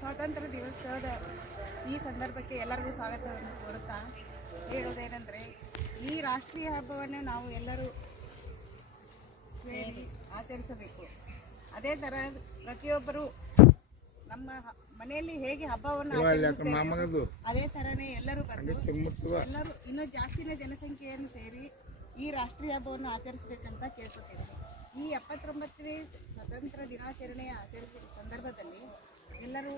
ಸ್ವಾತಂತ್ರ್ಯ ದಿವಸದ ಈ ಸಂದರ್ಭಕ್ಕೆ ಎಲ್ಲರಿಗೂ ಸ್ವಾಗತವನ್ನು ಕೋರುತ್ತಾ ಹೇಳುವುದೇನೆಂದರೆ, ಈ ರಾಷ್ಟ್ರೀಯ ಹಬ್ಬವನ್ನು ನಾವು ಎಲ್ಲರೂ ಸೇರಿ ಆಚರಿಸಬೇಕು. ಅದೇ ಥರ ಪ್ರತಿಯೊಬ್ಬರು ನಮ್ಮ ಮನೆಯಲ್ಲಿ ಹೇಗೆ ಹಬ್ಬವನ್ನು ಆಚರಿಸುತ್ತೇವೆ ಅದೇ ಥರನೇ ಎಲ್ಲರೂ ಎಲ್ಲರೂ ಇನ್ನೂ ಜಾಸ್ತಿನ ಜನಸಂಖ್ಯೆಯನ್ನು ಸೇರಿ ಈ ರಾಷ್ಟ್ರೀಯ ಹಬ್ಬವನ್ನು ಆಚರಿಸಬೇಕಂತ ಕೇಳ್ಕೊತೀವಿ. ಈ 79ನೇ ಸ್ವತಂತ್ರ ದಿನಾಚರಣೆಯ ಆಚರಿಸುವ ಸಂದರ್ಭದಲ್ಲಿ ಎಲ್ಲರೂ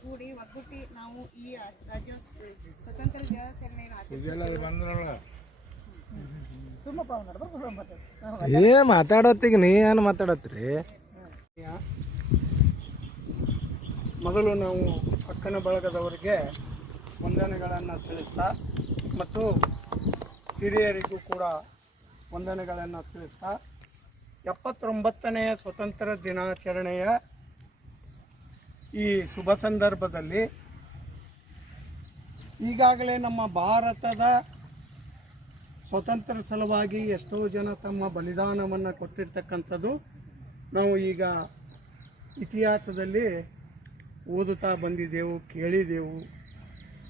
ಕೂಡಿ ಒಗ್ಗೂಡಿ ನಾವು ಈ ರಾಜ್ಯ ಸ್ವತಂತ್ರ ದಿನಾಚರಣೆಯನ್ನು ಮಾತಾಡೋತ್ತಿಗೆ ನೀ ಏನು ಮಾತಾಡತ್ರಿ? ಮೊದಲು ನಾವು ಅಕ್ಕನ ಬಳಗದವರಿಗೆ ವಂದನೆಗಳನ್ನು ತಿಳಿಸ್ತಾ ಮತ್ತು ಹಿರಿಯರಿಗೂ ಕೂಡ ವಂದನೆಗಳನ್ನು ತಿಳಿಸ್ತಾ 79ನೇ ಸ್ವತಂತ್ರ ದಿನಾಚರಣೆಯ ಈ ಶುಭ ಸಂದರ್ಭದಲ್ಲಿ ಈಗಾಗಲೇ ನಮ್ಮ ಭಾರತದ ಸ್ವತಂತ್ರ ಸಲುವಾಗಿ ಎಷ್ಟೋ ಜನ ತಮ್ಮ ಬಲಿದಾನವನ್ನು ಕೊಟ್ಟಿರ್ತಕ್ಕಂಥದ್ದು ನಾವು ಈಗ ಇತಿಹಾಸದಲ್ಲಿ ಓದುತ್ತಾ ಬಂದಿದ್ದೆವು, ಕೇಳಿದೆವು.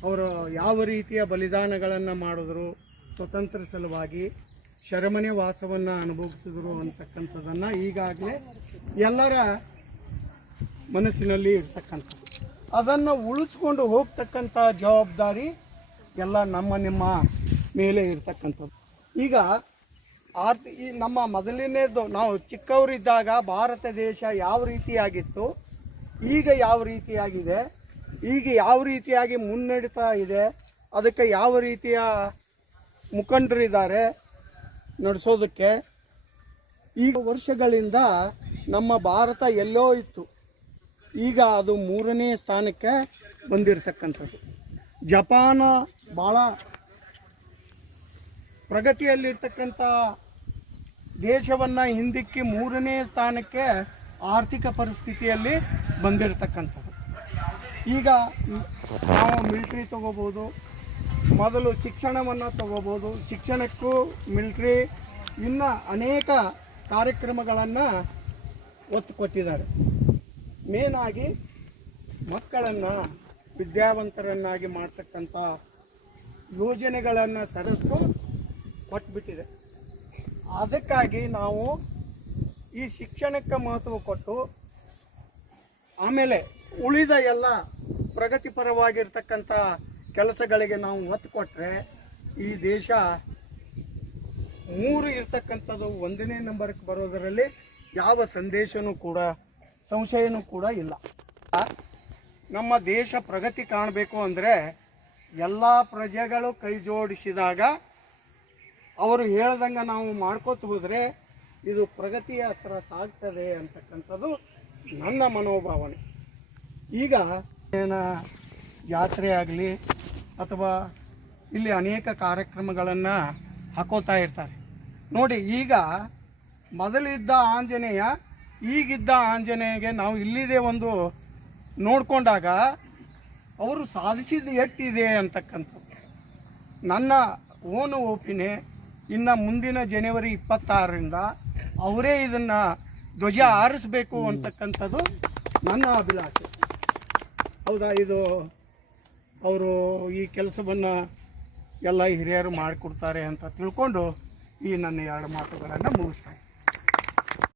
ಅವರು ಯಾವ ರೀತಿಯ ಬಲಿದಾನಗಳನ್ನು ಮಾಡಿದ್ರು, ಸ್ವತಂತ್ರ ಸಲುವಾಗಿ ಶರಮನೆ ವಾಸವನ್ನು ಅನುಭವಿಸಿದ್ರು ಅಂತಕ್ಕಂಥದ್ದನ್ನು ಈಗಾಗಲೇ ಎಲ್ಲರ ಮನಸ್ಸಿನಲ್ಲಿ ಇರ್ತಕ್ಕಂಥದ್ದು. ಅದನ್ನು ಉಳಿಸ್ಕೊಂಡು ಹೋಗ್ತಕ್ಕಂಥ ಜವಾಬ್ದಾರಿ ಎಲ್ಲ ನಿಮ್ಮ ಮೇಲೆ ಇರ್ತಕ್ಕಂಥದ್ದು. ಈಗ ಈ ನಮ್ಮ ಮೊದಲನೇದು ನಾವು ಚಿಕ್ಕವರಿದ್ದಾಗ ಭಾರತ ದೇಶ ಯಾವ ರೀತಿಯಾಗಿತ್ತು, ಈಗ ಯಾವ ರೀತಿಯಾಗಿದೆ, ಈಗ ಯಾವ ರೀತಿಯಾಗಿ ಮುನ್ನಡೀತಾ ಇದೆ, ಅದಕ್ಕೆ ಯಾವ ರೀತಿಯ ಮುಖಂಡರಿದ್ದಾರೆ ನಡೆಸೋದಕ್ಕೆ. ಈಗ ವರ್ಷಗಳಿಂದ ನಮ್ಮ ಭಾರತ ಎಲ್ಲೋ ಇತ್ತು, ಈಗ ಅದು 3ನೇ ಸ್ಥಾನಕ್ಕೆ ಬಂದಿರತಕ್ಕಂಥದ್ದು. ಜಪಾನ ಭಾಳ ಪ್ರಗತಿಯಲ್ಲಿರ್ತಕ್ಕಂಥ ದೇಶವನ್ನು ಹಿಂದಿಕ್ಕಿ 3ನೇ ಸ್ಥಾನಕ್ಕೆ ಆರ್ಥಿಕ ಪರಿಸ್ಥಿತಿಯಲ್ಲಿ ಬಂದಿರತಕ್ಕಂಥದ್ದು. ಈಗ ನಾವು ಮಿಲ್ಟ್ರಿ ತಗೋಬೋದು, ಮೊದಲು ಶಿಕ್ಷಣವನ್ನು ತಗೋಬೋದು. ಶಿಕ್ಷಣಕ್ಕೂ ಮಿಲ್ಟ್ರಿ ಇನ್ನು ಅನೇಕ ಕಾರ್ಯಕ್ರಮಗಳನ್ನು ಒತ್ತು ಕೊಟ್ಟಿದ್ದಾರೆ. ಮೇನಾಗಿ ಮಕ್ಕಳನ್ನು ವಿದ್ಯಾವಂತರನ್ನಾಗಿ ಮಾಡ್ತಕ್ಕಂಥ ಯೋಜನೆಗಳನ್ನು ಸರಸ್ತು ಕೊಟ್ಬಿಟ್ಟಿದೆ. ಅದಕ್ಕಾಗಿ ನಾವು ಈ ಶಿಕ್ಷಣಕ್ಕೆ ಮಹತ್ವ ಕೊಟ್ಟು ಆಮೇಲೆ ಉಳಿದ ಎಲ್ಲ ಪ್ರಗತಿಪರವಾಗಿರ್ತಕ್ಕಂಥ ಕೆಲಸಗಳಿಗೆ ನಾವು ಒತ್ತು ಕೊಟ್ಟರೆ ಈ ದೇಶ 3 ಇರ್ತಕ್ಕಂಥದ್ದು 1ನೇ ನಂಬರ್ಗೆ ಬರೋದರಲ್ಲಿ ಯಾವ ಸಂಶಯನೂ ಕೂಡ ಇಲ್ಲ. ನಮ್ಮ ದೇಶ ಪ್ರಗತಿ ಕಾಣಬೇಕು ಅಂದರೆ ಎಲ್ಲ ಪ್ರಜೆಗಳು ಕೈ ಜೋಡಿಸಿದಾಗ ಅವರು ಹೇಳ್ದಂಗೆ ನಾವು ಮಾಡ್ಕೋತ ಹೋದರೆ ಇದು ಪ್ರಗತಿಯ ಹತ್ರ ಸಾಗ್ತದೆ ಅಂತಕ್ಕಂಥದ್ದು ನನ್ನ ಮನೋಭಾವನೆ. ಈಗ ಜಾತ್ರೆ ಆಗಲಿ ಅಥವಾ ಇಲ್ಲಿ ಅನೇಕ ಕಾರ್ಯಕ್ರಮಗಳನ್ನು ಹಾಕೋತಾ ಇರ್ತಾರೆ ನೋಡಿ. ಈಗ ಮೊದಲಿದ್ದ ಆಂಜನೇಯ ಈಗಿದ್ದ ಆಂಜನೇಯಗೆ ನಾವು ಇಲ್ಲಿದೆ ಒಂದು ನೋಡಿಕೊಂಡಾಗ ಅವರು ಸಾಧಿಸಿದ ಎಷ್ಟಿದೆ ಅಂತಕ್ಕಂಥದ್ದು ನನ್ನ ಓನು ಒಪಿನೆ. ಇನ್ನು ಮುಂದಿನ ಜನವರಿ 26ರಿಂದ ಅವರೇ ಇದನ್ನು ಧ್ವಜ ಹಾರಿಸ್ಬೇಕು ಅಂತಕ್ಕಂಥದ್ದು ನನ್ನ ಅಭಿಲಾಷೆ. ಹೌದಾ? ಇದು ಅವರು ಈ ಕೆಲಸವನ್ನು ಎಲ್ಲ ಹಿರಿಯರು ಮಾಡಿಕೊಡ್ತಾರೆ ಅಂತ ತಿಳ್ಕೊಂಡು ಈ ನನ್ನ 2 ಮಾತುಗಳನ್ನು ಮುಗಿಸ್ತಾರೆ.